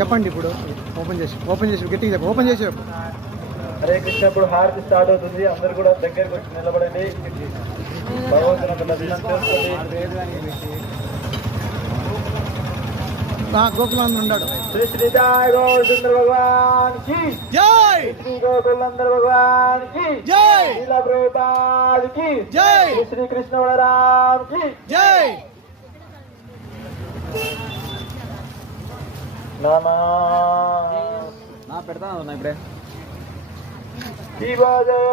చెప్పండి ఇప్పుడు ఓపెన్ చేసి గట్టిగా చెప్పు. ఓపెన్ చేసి చెప్పు. హరే కృష్ణ. ఇప్పుడు హారతి స్టార్ట్ అవుతుంది. అందరు కూడా దగ్గరకు వచ్చి నిలబడండి. భగవంతుని దర్శనం చేసుకోండి. గోకులానంద ఉన్నాడు. శ్రీ శ్రీ జయ గోవింద భగవాన్ కి జై. శ్రీ గోకులందర భగవాన్ కి జై. లీలా ప్రభుపాద్ కి జై. శ్రీ కృష్ణ బలరామ్ కి జై. నమా పెడతాను ఇప్పుడే. శివ జయ